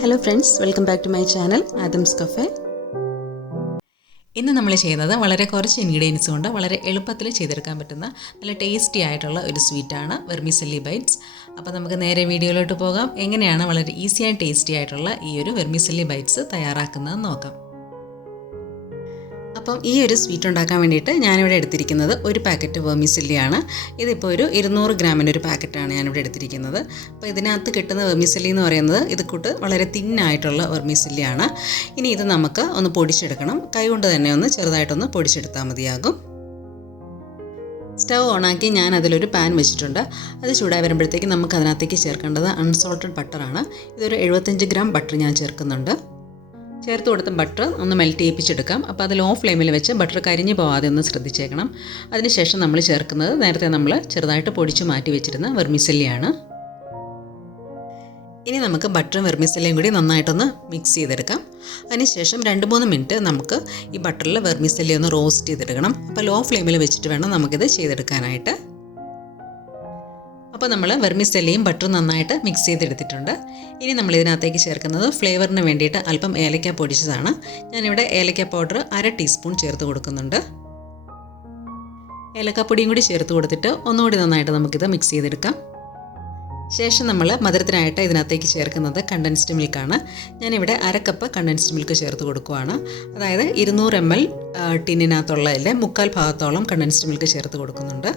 Hello friends, welcome back to my channel Adam's cafe. ഇന്ന് നമ്മൾ ചെയ്യുന്നത് വളരെ കുറച്ച് ഇൻഗ്രീഡിയൻസ് കൊണ്ട് വളരെ എളുപ്പത്തിൽ ചെയ്തെടുക്കാൻ പറ്റുന്ന നല്ല ടേസ്റ്റി ആയിട്ടുള്ള ഒരു സ്വീറ്റാണ് വെർമിസെല്ലി ബൈറ്റ്സ്. അപ്പോൾ നമുക്ക് നേരെ വീഡിയോയിലോട്ട് പോകാം. എങ്ങനെയാണ് വളരെ ഈസി ആൻഡ് ടേസ്റ്റി ആയിട്ടുള്ള ഈ ഒരു വെർമിസെല്ലി ബൈറ്റ്സ് തയ്യാറാക്കുന്നത് നോക്കാം. അപ്പം ഈ ഒരു സ്വീറ്റ് ഉണ്ടാക്കാൻ വേണ്ടിയിട്ട് ഞാനിവിടെ എടുത്തിരിക്കുന്നത് ഒരു പാക്കറ്റ് വെർമിസെല്ലിയാണ്. ഇതിപ്പോൾ ഒരു 200 ഗ്രാമിൻ്റെ ഒരു പാക്കറ്റാണ് ഞാനിവിടെ എടുത്തിരിക്കുന്നത്. അപ്പോൾ ഇതിനകത്ത് കിട്ടുന്ന വെർമിസെല്ലി എന്ന് പറയുന്നത് ഇത് കൂട്ട് വളരെ തിന്നായിട്ടുള്ള വെർമിസെല്ലിയാണ്. ഇനി ഇത് നമുക്ക് ഒന്ന് പൊടിച്ചെടുക്കണം. കൈകൊണ്ട് തന്നെ ഒന്ന് ചെറുതായിട്ടൊന്ന് പൊടിച്ചെടുത്താൽ മതിയാകും. സ്റ്റവ് ഓണാക്കി ഞാൻ അതിലൊരു പാൻ വെച്ചിട്ടുണ്ട്. അത് ചൂടായി വരുമ്പോഴത്തേക്ക് നമുക്ക് അതിനകത്തേക്ക് ചേർക്കേണ്ടത് അൺസോൾട്ടഡ് ബട്ടറാണ്. ഇതൊരു 75 ഗ്രാം ബട്ടർ ഞാൻ ചേർക്കുന്നുണ്ട്. ചേർത്ത് കൊടുത്ത ബട്ടർ ഒന്ന് മെൽറ്റ് ചെയ്യിപ്പിച്ചെടുക്കാം. അപ്പോൾ അത് ലോ ഫ്ലെയിമിൽ വെച്ച് ബട്ടർ കരിഞ്ഞു പോകാതെ ഒന്ന് ശ്രദ്ധിച്ചേക്കണം. അതിനുശേഷം നമ്മൾ ചേർക്കുന്നത് നേരത്തെ നമ്മൾ ചെറുതായിട്ട് പൊടിച്ച് മാറ്റി വെച്ചിരുന്ന വെർമിസെല്ലിയാണ്. ഇനി നമുക്ക് ബട്ടറും വെർമിസെല്ലിയും കൂടി നന്നായിട്ടൊന്ന് മിക്സ് ചെയ്തെടുക്കാം. അതിനുശേഷം 2-3 മിനിറ്റ് നമുക്ക് ഈ ബട്ടറിൽ വെർമിസെല്ലി ഒന്ന് റോസ്റ്റ് ചെയ്തെടുക്കണം. അപ്പോൾ ലോ ഫ്ലെയിമിൽ വെച്ചിട്ട് വേണം നമുക്കിത് ചെയ്തെടുക്കാനായിട്ട്. അപ്പോൾ നമ്മൾ വെർമിസെല്ലിയും ബട്ടറും നന്നായിട്ട് മിക്സ് ചെയ്തെടുത്തിട്ടുണ്ട്. ഇനി നമ്മൾ ഇതിനകത്തേക്ക് ചേർക്കുന്നത് ഫ്ലേവറിന് വേണ്ടിയിട്ട് അല്പം ഏലക്ക പൊടിച്ചതാണ്. ഞാനിവിടെ ഏലക്ക പൗഡർ 1/2 ടീസ്പൂൺ ചേർത്ത് കൊടുക്കുന്നുണ്ട്. ഏലക്കപ്പൊടിയും കൂടി ചേർത്ത് കൊടുത്തിട്ട് ഒന്നുകൂടി നന്നായിട്ട് നമുക്കിത് മിക്സ് ചെയ്തെടുക്കാം. ശേഷം നമ്മൾ മധുരത്തിനായിട്ട് ഇതിനകത്തേക്ക് ചേർക്കുന്നത് കണ്ടൻസ്ഡ് മിൽക്കാണ്. ഞാനിവിടെ 1/2 കപ്പ് കണ്ടൻസ്ഡ് മിൽക്ക് ചേർത്ത് കൊടുക്കുകയാണ്. അതായത് 200 ml ടിന്നിനകത്തുള്ളതിൻ്റെ 3/4 ഭാഗത്തോളം കണ്ടൻസ്ഡ് മിൽക്ക് ചേർത്ത് കൊടുക്കുന്നുണ്ട്.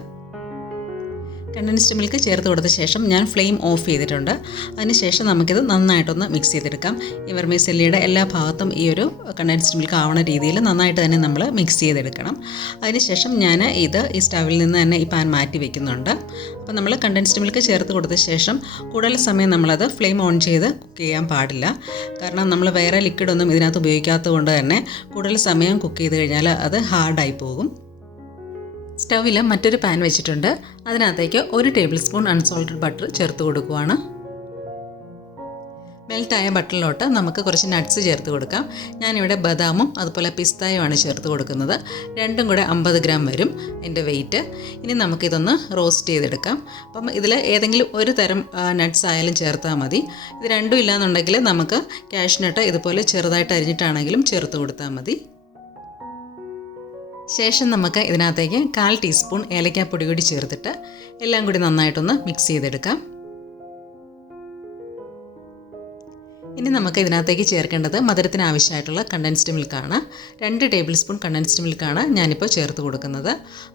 കണ്ടൻസ്ഡ് മിൽക്ക് ചേർത്ത് കൊടുത്ത ശേഷം ഞാൻ ഫ്ലെയിം ഓഫ് ചെയ്തിട്ടുണ്ട്. അതിനുശേഷം നമുക്കിത് നന്നായിട്ടൊന്ന് മിക്സ് ചെയ്തെടുക്കാം. ഈ വെർമിസെല്ലിയുടെ എല്ലാ ഭാഗത്തും ഈ ഒരു കണ്ടൻസ്ഡ് മിൽക്ക് ആവണ രീതിയിൽ നന്നായിട്ട് തന്നെ നമ്മൾ മിക്സ് ചെയ്തെടുക്കണം. അതിനുശേഷം ഞാൻ ഇത് ഈ സ്റ്റവിൽ നിന്ന് തന്നെ ഈ പാൻ മാറ്റി വയ്ക്കുന്നുണ്ട്. അപ്പോൾ നമ്മൾ കണ്ടൻസ്ഡ് മിൽക്ക് ചേർത്ത് കൊടുത്ത ശേഷം കൂടുതൽ സമയം നമ്മളത് ഫ്ലെയിം ഓൺ ചെയ്ത് കുക്ക് ചെയ്യാൻ പാടില്ല. കാരണം നമ്മൾ വേറെ ലിക്വിഡൊന്നും ഇതിനകത്ത് ഉപയോഗിക്കാത്തത് കൊണ്ട് തന്നെ കൂടുതൽ സമയം കുക്ക് ചെയ്ത് കഴിഞ്ഞാൽ അത് ഹാർഡായി പോകും. സ്റ്റൗവിൽ മറ്റൊരു പാൻ വെച്ചിട്ടുണ്ട്. അതിനകത്തേക്ക് 1 ടേബിൾ സ്പൂൺ അൺസോൾട്ടഡ് ബട്ടർ ചേർത്ത് കൊടുക്കുകയാണ്. മെൽറ്റായ ബട്ടറിലോട്ട് നമുക്ക് കുറച്ച് നട്ട്സ് ചേർത്ത് കൊടുക്കാം. ഞാനിവിടെ ബദാമും അതുപോലെ പിസ്തായുമാണ് ചേർത്ത് കൊടുക്കുന്നത്. രണ്ടും കൂടെ 50 ഗ്രാം വരും എൻ്റെ വെയിറ്റ്. ഇനി നമുക്കിതൊന്ന് റോസ്റ്റ് ചെയ്തെടുക്കാം. അപ്പം ഇതിൽ ഏതെങ്കിലും ഒരു തരം നട്ട്സ് ആയാലും ചേർത്താൽ മതി. ഇത് രണ്ടും ഇല്ലാന്നുണ്ടെങ്കിൽ നമുക്ക് കാഷ്നട്ട് ഇതുപോലെ ചെറുതായിട്ട് അരിഞ്ഞിട്ടാണെങ്കിലും ചേർത്ത് കൊടുത്താൽ മതി. ശേഷം നമുക്ക് ഇതിനകത്തേക്ക് 1/4 ടീസ്പൂൺ ഏലക്കാപ്പൊടി കൂടി ചേർത്തിട്ട് എല്ലാം കൂടി നന്നായിട്ടൊന്ന് മിക്സ് ചെയ്തെടുക്കാം. ഇനി നമുക്ക് ഇതിനകത്തേക്ക് ചേർക്കേണ്ടത് മധുരത്തിന് ആവശ്യമായിട്ടുള്ള കണ്ടൻസ്ഡ് മിൽക്കാണ്. 2 ടേബിൾ സ്പൂൺ കണ്ടൻസ്ഡ് മിൽക്കാണ് ഞാനിപ്പോൾ ചേർത്ത് കൊടുക്കുന്നത്.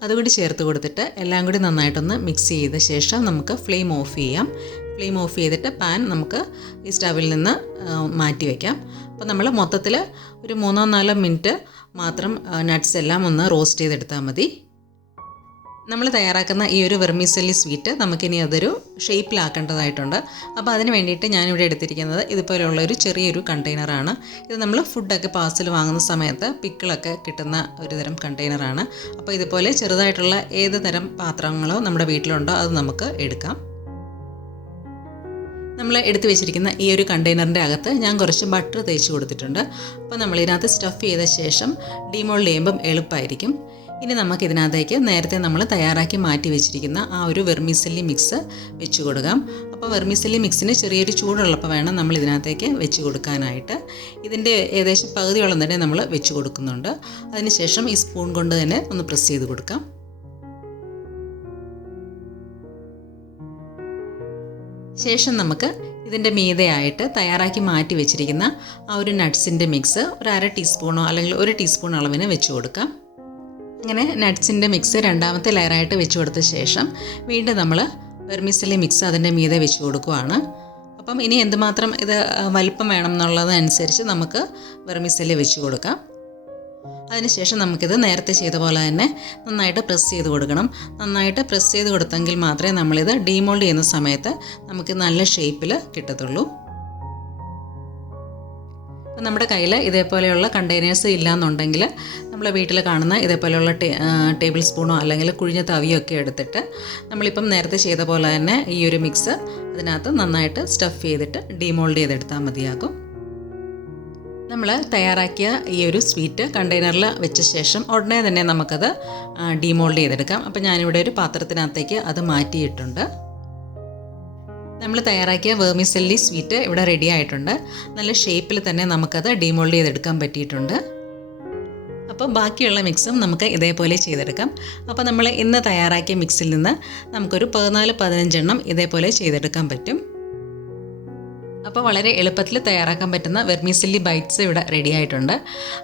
അതുകൂടി ചേർത്ത് കൊടുത്തിട്ട് എല്ലാം കൂടി നന്നായിട്ടൊന്ന് മിക്സ് ചെയ്ത ശേഷം നമുക്ക് ഫ്ലെയിം ഓഫ് ചെയ്യാം. ഫ്ലെയിം ഓഫ് ചെയ്തിട്ട് പാൻ നമുക്ക് ഈ സ്റ്റവിൽ നിന്ന് മാറ്റി വയ്ക്കാം. അപ്പോൾ നമ്മൾ മൊത്തത്തിൽ ഒരു 3-4 മിനിറ്റ് മാത്രം നട്ട്സ് എല്ലാം ഒന്ന് റോസ്റ്റ് ചെയ്തെടുത്താൽ മതി. നമ്മൾ തയ്യാറാക്കുന്ന ഈ ഒരു വെർമിസെല്ലി സ്വീറ്റ് നമുക്കിനി അതൊരു ഷേപ്പിലാക്കേണ്ടതായിട്ടുണ്ട്. അപ്പോൾ അതിന് വേണ്ടിയിട്ട് ഞാനിവിടെ എടുത്തിരിക്കുന്നത് ഇതുപോലെയുള്ളൊരു ചെറിയൊരു കണ്ടെയ്നറാണ്. ഇത് നമ്മൾ ഫുഡൊക്കെ പാഴ്സൽ വാങ്ങുന്ന സമയത്ത് പിക്കിളൊക്കെ കിട്ടുന്ന ഒരു തരം കണ്ടെയ്നറാണ്. അപ്പോൾ ഇതുപോലെ ചെറുതായിട്ടുള്ള ഏത് തരം പാത്രങ്ങളോ നമ്മുടെ വീട്ടിലുണ്ടോ അത് നമുക്ക് എടുക്കാം. നമ്മൾ എടുത്തു വെച്ചിരിക്കുന്ന ഈ ഒരു കണ്ടെയ്നറിൻ്റെ അകത്ത് ഞാൻ കുറച്ച് ബട്ടർ തേച്ച് കൊടുത്തിട്ടുണ്ട്. അപ്പോൾ നമ്മളിതിനകത്ത് സ്റ്റഫ് ചെയ്ത ശേഷം ഡീമോൾഡ് ചെയ്യുമ്പം എളുപ്പമായിരിക്കും. ഇനി നമുക്കിതിനകത്തേക്ക് നേരത്തെ നമ്മൾ തയ്യാറാക്കി മാറ്റി വെച്ചിരിക്കുന്ന ആ ഒരു വെർമിസെല്ലി മിക്സ് വെച്ച് കൊടുക്കാം. അപ്പോൾ വെർമിസെല്ലി മിക്സിന് ചെറിയൊരു ചൂടുള്ളപ്പോൾ വേണം നമ്മൾ ഇതിനകത്തേക്ക് വെച്ച് കൊടുക്കാനായിട്ട്. ഇതിൻ്റെ ഏകദേശം പകുതിയോളം തന്നെ നമ്മൾ വെച്ച് കൊടുക്കുന്നുണ്ട്. അതിനുശേഷം ഈ സ്പൂൺ കൊണ്ട് തന്നെ ഒന്ന് പ്രസ് ചെയ്ത് കൊടുക്കാം. ശേഷം നമുക്ക് ഇതിൻ്റെ മീതെയായിട്ട് തയ്യാറാക്കി മാറ്റി വെച്ചിരിക്കുന്ന ആ ഒരു നട്ട്സിൻ്റെ മിക്സ് ഒരു 1/2 ടീസ്പൂണോ അല്ലെങ്കിൽ 1 ടീസ്പൂൺ അളവിന് വെച്ച് കൊടുക്കാം. അങ്ങനെ നട്ട്സിൻ്റെ മിക്സ് രണ്ടാമത്തെ ലെയറായിട്ട് വെച്ച് കൊടുത്ത ശേഷം വീണ്ടും നമ്മൾ വെർമിസെല്ലി മിക്സ് അതിൻ്റെ മീതെ വെച്ച് കൊടുക്കുകയാണ്. അപ്പം ഇനി എന്തുമാത്രം ഇത് വലിപ്പം വേണം എന്നുള്ളതനുസരിച്ച് നമുക്ക് വെർമിസെല്ലി വെച്ച് കൊടുക്കാം. അതിനുശേഷം നമുക്കിത് നേരത്തെ ചെയ്ത പോലെ തന്നെ നന്നായിട്ട് പ്രസ് ചെയ്ത് കൊടുക്കണം. നന്നായിട്ട് പ്രസ് ചെയ്ത് കൊടുത്തെങ്കിൽ മാത്രമേ നമ്മളിത് ഡീമോൾഡ് ചെയ്യുന്ന സമയത്ത് നമുക്ക് നല്ല ഷേപ്പിൽ കിട്ടത്തുള്ളൂ. അപ്പോൾ നമ്മുടെ കയ്യിൽ ഇതേപോലെയുള്ള കണ്ടെയ്നേഴ്സ് ഇല്ലയെന്നുണ്ടെങ്കിൽ നമ്മളെ വീട്ടിൽ കാണുന്ന ഇതേപോലെയുള്ള ടേബിൾ സ്പൂണോ അല്ലെങ്കിൽ കുഴിഞ്ഞ തവിയോ ഒക്കെ എടുത്തിട്ട് നമ്മളിപ്പം നേരത്തെ ചെയ്ത പോലെ തന്നെ ഈ ഒരു മിക്സ് അതിനകത്ത് നന്നായിട്ട് സ്റ്റഫ് ചെയ്തിട്ട് ഡീമോൾഡ് ചെയ്തെടുത്താൽ മതിയാകും. നമ്മൾ തയ്യാറാക്കിയ ഈ ഒരു സ്വീറ്റ് കണ്ടെയ്നറിൽ വെച്ച ശേഷം ഉടനെ തന്നെ നമുക്കത് ഡീമോൾഡ് ചെയ്തെടുക്കാം. അപ്പോൾ ഞാനിവിടെ ഒരു പാത്രത്തിനകത്തേക്ക് അത് മാറ്റിയിട്ടുണ്ട്. നമ്മൾ തയ്യാറാക്കിയ വെർമിസെല്ലി സ്വീറ്റ് ഇവിടെ റെഡി ആയിട്ടുണ്ട്. നല്ല ഷേപ്പിൽ തന്നെ നമുക്കത് ഡീമോൾഡ് ചെയ്തെടുക്കാൻ പറ്റിയിട്ടുണ്ട്. അപ്പോൾ ബാക്കിയുള്ള മിക്സും നമുക്ക് ഇതേപോലെ ചെയ്തെടുക്കാം. അപ്പോൾ നമ്മൾ ഇന്ന് തയ്യാറാക്കിയ മിക്സിൽ നിന്ന് നമുക്കൊരു 14-15 എണ്ണം ഇതേപോലെ ചെയ്തെടുക്കാൻ പറ്റും. അപ്പോൾ വളരെ എളുപ്പത്തിൽ തയ്യാറാക്കാൻ പറ്റുന്ന വെർമിസെല്ലി ബൈറ്റ്സ് ഇവിടെ റെഡി ആയിട്ടുണ്ട്.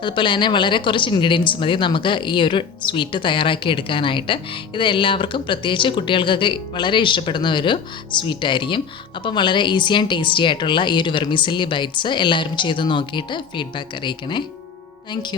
അതുപോലെ തന്നെ വളരെ കുറച്ച് ഇൻഗ്രീഡിയൻസ് മതി നമുക്ക് ഈ ഒരു സ്വീറ്റ് തയ്യാറാക്കി എടുക്കാനായിട്ട്. ഇത് എല്ലാവർക്കും, പ്രത്യേകിച്ച് കുട്ടികൾക്കൊക്കെ വളരെ ഇഷ്ടപ്പെടുന്ന ഒരു സ്വീറ്റ് ആയിരിക്കും. അപ്പം വളരെ ഈസി ആൻഡ് ടേസ്റ്റി ആയിട്ടുള്ള ഈ ഒരു വെർമിസെല്ലി ബൈറ്റ്സ് എല്ലാവരും ചെയ്ത് നോക്കിയിട്ട് ഫീഡ്ബാക്ക് അറിയിക്കണേ. താങ്ക്